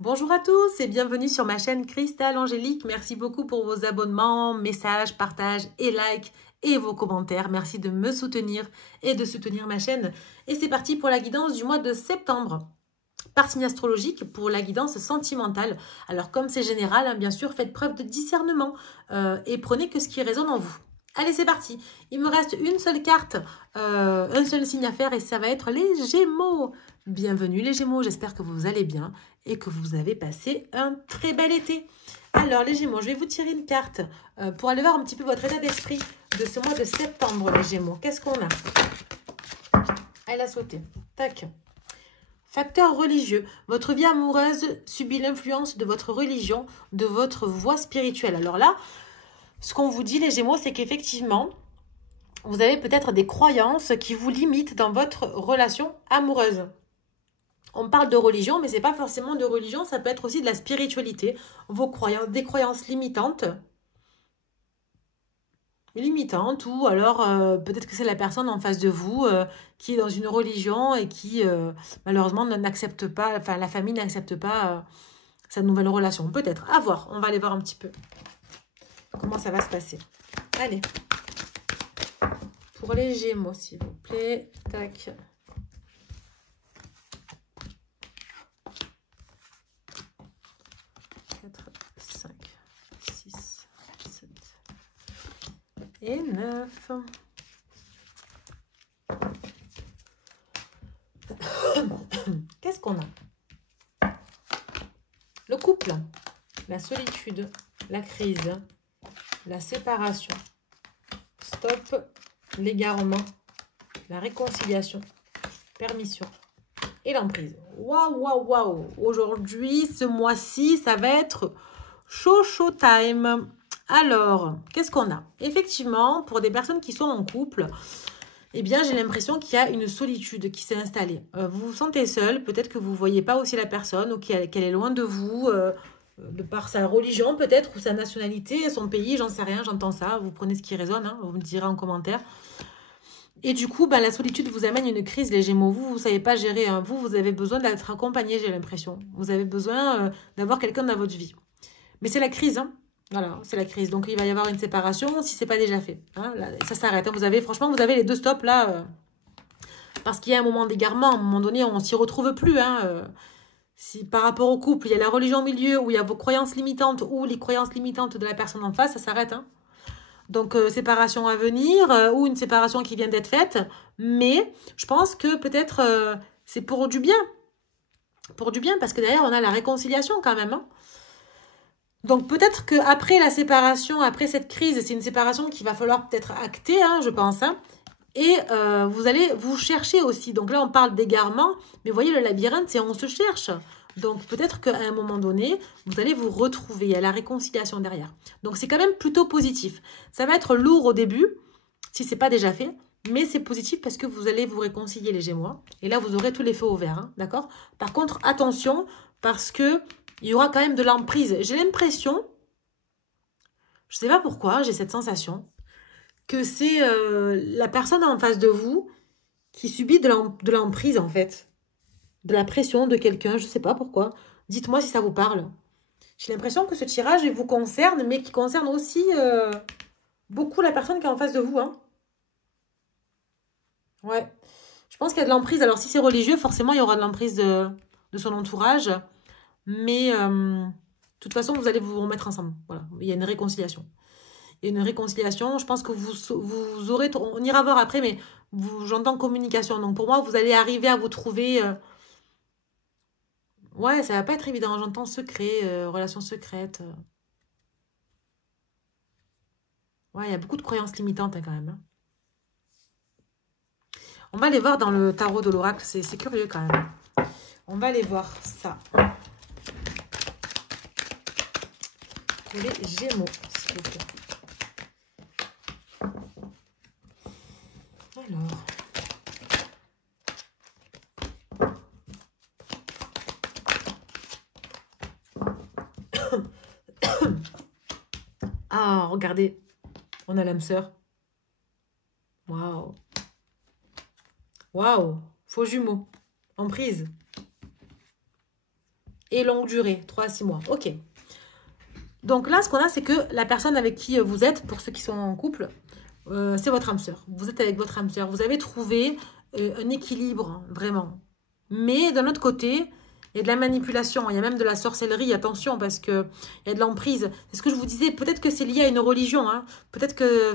Bonjour à tous et bienvenue sur ma chaîne Cristal Angélique. Merci beaucoup pour vos abonnements, messages, partages et likes et vos commentaires. Merci de me soutenir et de soutenir ma chaîne. Et c'est parti pour la guidance du mois de septembre. Par signe astrologique pour la guidance sentimentale. Alors comme c'est général, hein, bien sûr, faites preuve de discernement et prenez que ce qui résonne en vous. Allez, c'est parti. Il me reste une seule carte, un seul signe à faire et ça va être les Gémeaux. Bienvenue les Gémeaux, j'espère que vous allez bien et que vous avez passé un très bel été. Alors les Gémeaux, je vais vous tirer une carte pour aller voir un petit peu votre état d'esprit de ce mois de septembre, les Gémeaux. Qu'est-ce qu'on a? Elle a sauté. Tac. Facteur religieux. Votre vie amoureuse subit l'influence de votre religion, de votre voie spirituelle. Alors là, ce qu'on vous dit, les Gémeaux, c'est qu'effectivement, vous avez peut-être des croyances qui vous limitent dans votre relation amoureuse. On parle de religion, mais ce n'est pas forcément de religion, ça peut être aussi de la spiritualité. Vos croyances, des croyances limitantes. Ou alors peut-être que c'est la personne en face de vous qui est dans une religion et qui malheureusement n'accepte pas, enfin la famille n'accepte pas sa nouvelle relation. Peut-être, à voir, on va aller voir un petit peu comment ça va se passer. Allez, pour les Gémeaux s'il vous plaît, tac. Et 9. Qu'est-ce qu'on a? Le couple, la solitude, la crise, la séparation, stop, l'égarement, la réconciliation, permission et l'emprise. Waouh, waouh, waouh! Aujourd'hui, ce mois-ci, ça va être chaud time. Alors, qu'est-ce qu'on a? Effectivement, pour des personnes qui sont en couple, eh bien, j'ai l'impression qu'il y a une solitude qui s'est installée. Vous vous sentez seul, peut-être que vous ne voyez pas aussi la personne ou qu'elle est loin de vous, de par sa religion peut-être, ou sa nationalité, son pays, j'en sais rien, j'entends ça. Vous prenez ce qui résonne, hein, vous me direz en commentaire. Et du coup, ben, la solitude vous amène une crise, les Gémeaux. Vous ne savez pas gérer. Hein. Vous avez besoin d'être accompagné, j'ai l'impression. Vous avez besoin d'avoir quelqu'un dans votre vie. Mais c'est la crise, hein. Voilà, c'est la crise. Donc, il va y avoir une séparation si ce n'est pas déjà fait. Hein. Là, ça s'arrête. Hein. Franchement, vous avez les deux stops là. Parce qu'il y a un moment d'égarement. À un moment donné, on ne s'y retrouve plus. Hein. Si par rapport au couple, il y a la religion au milieu, où il y a vos croyances limitantes ou les croyances limitantes de la personne en face, ça s'arrête. Hein. Donc, séparation à venir ou une séparation qui vient d'être faite. Mais je pense que peut-être c'est pour du bien. Pour du bien, parce que derrière, on a la réconciliation quand même. Hein. Donc, peut-être qu'après la séparation, après cette crise, c'est une séparation qu'il va falloir peut-être acter, hein, je pense. Hein. Et vous allez vous chercher aussi. Donc là, on parle d'égarement. Mais vous voyez, le labyrinthe, c'est on se cherche. Donc, peut-être qu'à un moment donné, vous allez vous retrouver. Il y a la réconciliation derrière. Donc, c'est quand même plutôt positif. Ça va être lourd au début, si ce n'est pas déjà fait. Mais c'est positif parce que vous allez vous réconcilier, les Gémeaux. Et là, vous aurez tous les feux au vert. Hein, d'accord? Par contre, attention, parce que il y aura quand même de l'emprise. J'ai l'impression, je ne sais pas pourquoi, j'ai cette sensation, que c'est la personne en face de vous qui subit de l'emprise, en fait. De la pression de quelqu'un, je ne sais pas pourquoi. Dites-moi si ça vous parle. J'ai l'impression que ce tirage vous concerne, mais qui concerne aussi beaucoup la personne qui est en face de vous. Hein. Ouais. Je pense qu'il y a de l'emprise. Alors, si c'est religieux, forcément, il y aura de l'emprise de son entourage. Mais, de toute façon, vous allez vous remettre ensemble. Voilà. Il y a une réconciliation. Il y a une réconciliation. Je pense que vous aurez... On ira voir après, mais j'entends communication. Donc, pour moi, vous allez arriver à vous trouver... Ouais, ça va pas être évident. J'entends secret, relation secrète. Ouais, il y a beaucoup de croyances limitantes hein, quand même. Hein. On va aller voir dans le tarot de l'oracle. C'est curieux quand même. On va aller voir ça. Pour les Gémeaux, s'il vous plaît. Alors... Ah, regardez, on a l'âme sœur. Waouh. Waouh. Faux jumeau. Emprise. et longue durée, 3 à 6 mois. Ok. Donc là, ce qu'on a, c'est que la personne avec qui vous êtes, pour ceux qui sont en couple, c'est votre âme sœur. Vous êtes avec votre âme sœur. Vous avez trouvé un équilibre, hein, vraiment. Mais d'un autre côté, il y a de la manipulation. Il y a même de la sorcellerie. Attention, parce qu'il y a de l'emprise. C'est ce que je vous disais. Peut-être que c'est lié à une religion. Hein. Peut-être que...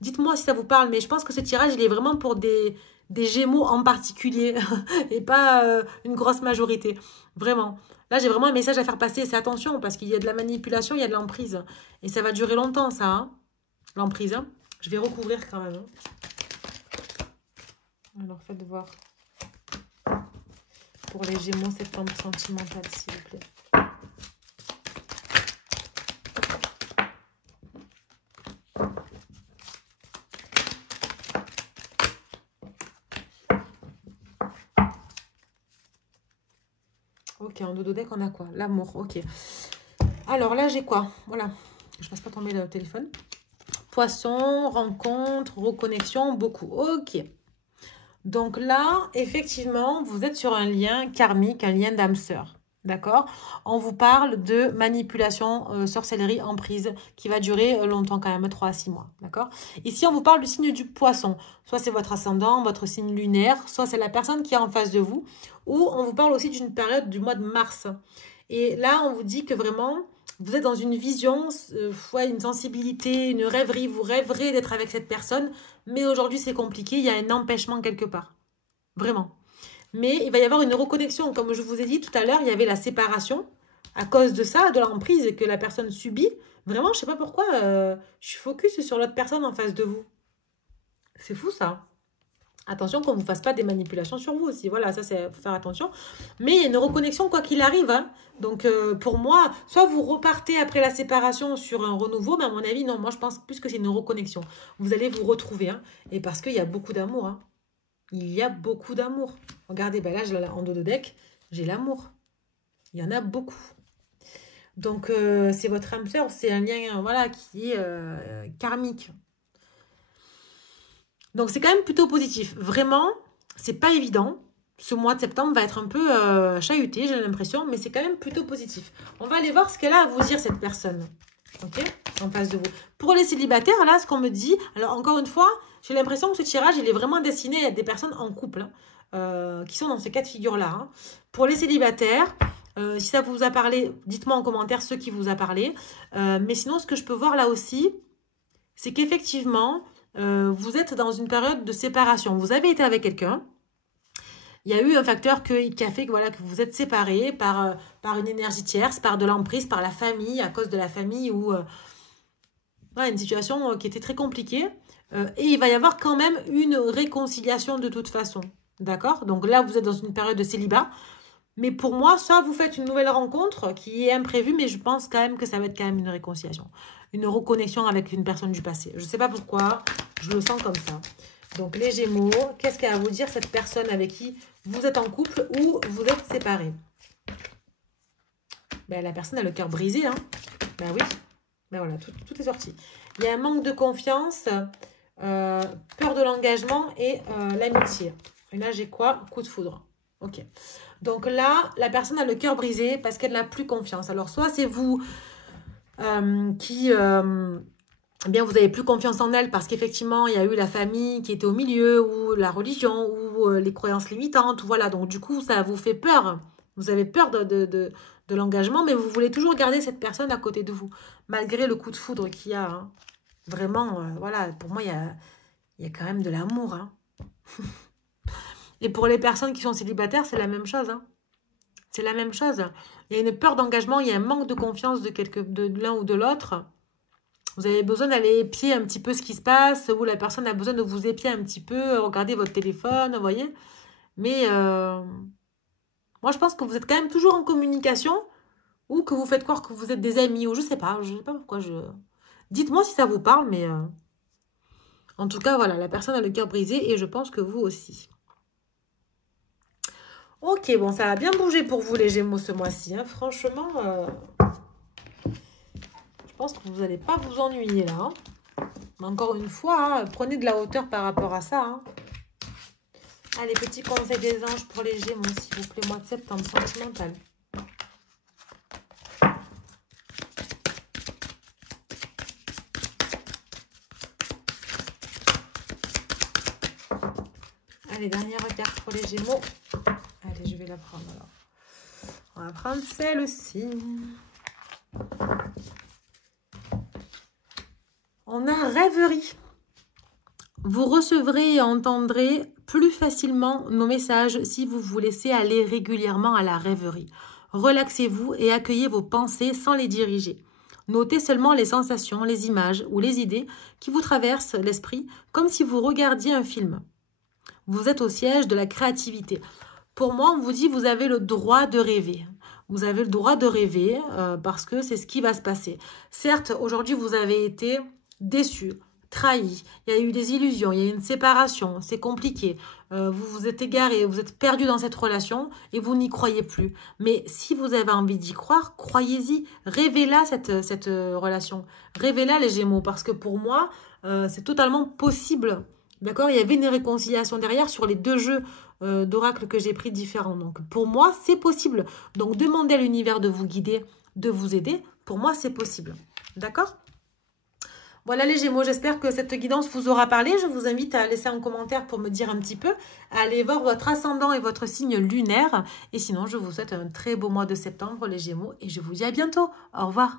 Dites-moi si ça vous parle. Mais je pense que ce tirage, il est vraiment pour des Gémeaux en particulier. Et pas une grosse majorité. Vraiment. Là, j'ai vraiment un message à faire passer. C'est attention, parce qu'il y a de la manipulation, il y a de l'emprise. Et ça va durer longtemps, ça. Hein. L'emprise, hein. Je vais recouvrir quand même. Hein. Alors, faites voir. Pour les Gémeaux, septembre sentimental, s'il vous plaît. Ok, en dodo deck, on a quoi? L'amour, ok. Alors là, j'ai quoi? Voilà. Je ne fasse pas tomber le téléphone. Poisson, rencontre, reconnexion, beaucoup. Ok. Donc là, effectivement, vous êtes sur un lien karmique, un lien d'âme sœur. D'accord? On vous parle de manipulation, sorcellerie, emprise, qui va durer longtemps quand même, 3 à 6 mois. D'accord? Ici, on vous parle du signe du poisson. Soit c'est votre ascendant, votre signe lunaire, soit c'est la personne qui est en face de vous. Ou on vous parle aussi d'une période du mois de mars. Et là, on vous dit que vraiment... Vous êtes dans une vision, une sensibilité, une rêverie. Vous rêverez d'être avec cette personne. Mais aujourd'hui, c'est compliqué. Il y a un empêchement quelque part. Vraiment. Mais il va y avoir une reconnexion. Comme je vous ai dit tout à l'heure, il y avait la séparation. À cause de ça, de l'emprise que la personne subit. Vraiment, je ne sais pas pourquoi. Je suis focus sur l'autre personne en face de vous. C'est fou, ça. Attention qu'on ne vous fasse pas des manipulations sur vous aussi. Voilà, ça, c'est faut faire attention. Mais il y a une reconnexion quoi qu'il arrive. Hein. Donc, pour moi, soit vous repartez après la séparation sur un renouveau, mais à mon avis, non. Moi, je pense plus que c'est une reconnexion. Vous allez vous retrouver. Hein, et parce qu'il y a beaucoup d'amour. Hein. Il y a beaucoup d'amour. Regardez, ben là, en dos de deck, j'ai l'amour. Il y en a beaucoup. Donc, c'est votre âme sœur. C'est un lien voilà, qui est karmique. Donc, c'est quand même plutôt positif. Vraiment, c'est pas évident. Ce mois de septembre va être un peu chahuté, j'ai l'impression, mais c'est quand même plutôt positif. On va aller voir ce qu'elle a à vous dire, cette personne. Ok? En face de vous. Pour les célibataires, là, ce qu'on me dit... Alors, encore une fois, j'ai l'impression que ce tirage, il est vraiment destiné à des personnes en couple, hein, qui sont dans ce cas de figure-là. Hein. Pour les célibataires, si ça vous a parlé, dites-moi en commentaire ce qui vous a parlé. Mais sinon, ce que je peux voir là aussi, c'est qu'effectivement... vous êtes dans une période de séparation. Vous avez été avec quelqu'un. Il y a eu un facteur qui a fait que, voilà, que vous êtes séparés par une énergie tierce, par de l'emprise, par la famille, à cause de la famille ou voilà, une situation qui était très compliquée. Et il va y avoir quand même une réconciliation de toute façon. D'accord? Donc là, vous êtes dans une période de célibat. Mais pour moi, soit vous faites une nouvelle rencontre qui est imprévue, mais je pense quand même que ça va être quand même une réconciliation. Une reconnexion avec une personne du passé. Je ne sais pas pourquoi, je le sens comme ça. Donc les Gémeaux, qu'est-ce qu'elle a à vous dire, cette personne avec qui vous êtes en couple ou vous êtes séparés? Ben, la personne a le cœur brisé. Hein. Ben oui, ben voilà, tout est sorti. Il y a un manque de confiance, peur de l'engagement et l'amitié. Et là, j'ai quoi? Coup de foudre. Ok. Donc là, la personne a le cœur brisé parce qu'elle n'a plus confiance. Alors, soit c'est vous qui... eh bien, vous n'avez plus confiance en elle parce qu'effectivement, il y a eu la famille qui était au milieu, ou la religion, ou les croyances limitantes. Voilà, donc du coup, ça vous fait peur. Vous avez peur de l'engagement, mais vous voulez toujours garder cette personne à côté de vous, malgré le coup de foudre qu'il y a. Hein. Vraiment, voilà, pour moi, il y a quand même de l'amour. Hein. Et pour les personnes qui sont célibataires, c'est la même chose. Hein. C'est la même chose. Il y a une peur d'engagement, il y a un manque de confiance de l'un ou de l'autre. Vous avez besoin d'aller épier un petit peu ce qui se passe, ou la personne a besoin de vous épier un petit peu, regarder votre téléphone, vous voyez. Mais moi, je pense que vous êtes quand même toujours en communication, ou que vous faites croire que vous êtes des amis, ou je sais pas pourquoi je... Dites-moi si ça vous parle, mais en tout cas, voilà, la personne a le cœur brisé, et je pense que vous aussi. Ok, bon, ça a bien bougé pour vous, les Gémeaux, ce mois-ci. Hein. Franchement, je pense que vous n'allez pas vous ennuyer, là. Hein. Mais encore une fois, hein, prenez de la hauteur par rapport à ça. Hein. Allez, petits conseils des anges pour les Gémeaux, s'il vous plaît, mois de septembre, sentimental. Allez, dernière carte pour les Gémeaux. Allez, je vais la prendre alors. On va prendre celle-ci. On a rêverie. Vous recevrez et entendrez plus facilement nos messages si vous vous laissez aller régulièrement à la rêverie. Relaxez-vous et accueillez vos pensées sans les diriger. Notez seulement les sensations, les images ou les idées qui vous traversent l'esprit comme si vous regardiez un film. Vous êtes au siège de la créativité. Pour moi, on vous dit vous avez le droit de rêver. Vous avez le droit de rêver parce que c'est ce qui va se passer. Certes, aujourd'hui, vous avez été déçu, trahi, il y a eu des illusions, il y a eu une séparation, c'est compliqué. Vous vous êtes égaré, vous êtes perdu dans cette relation et vous n'y croyez plus. Mais si vous avez envie d'y croire, croyez-y. Rêvez-la cette relation. Rêvez-la les Gémeaux parce que pour moi, c'est totalement possible. D'accord? Il y avait une réconciliation derrière sur les deux jeux d'oracle que j'ai pris différents. Donc, pour moi, c'est possible. Donc, demandez à l'univers de vous guider, de vous aider. Pour moi, c'est possible. D'accord? Voilà les Gémeaux, j'espère que cette guidance vous aura parlé. Je vous invite à laisser un commentaire pour me dire un petit peu. À aller voir votre ascendant et votre signe lunaire. Et sinon, je vous souhaite un très beau mois de septembre les Gémeaux. Et je vous dis à bientôt. Au revoir.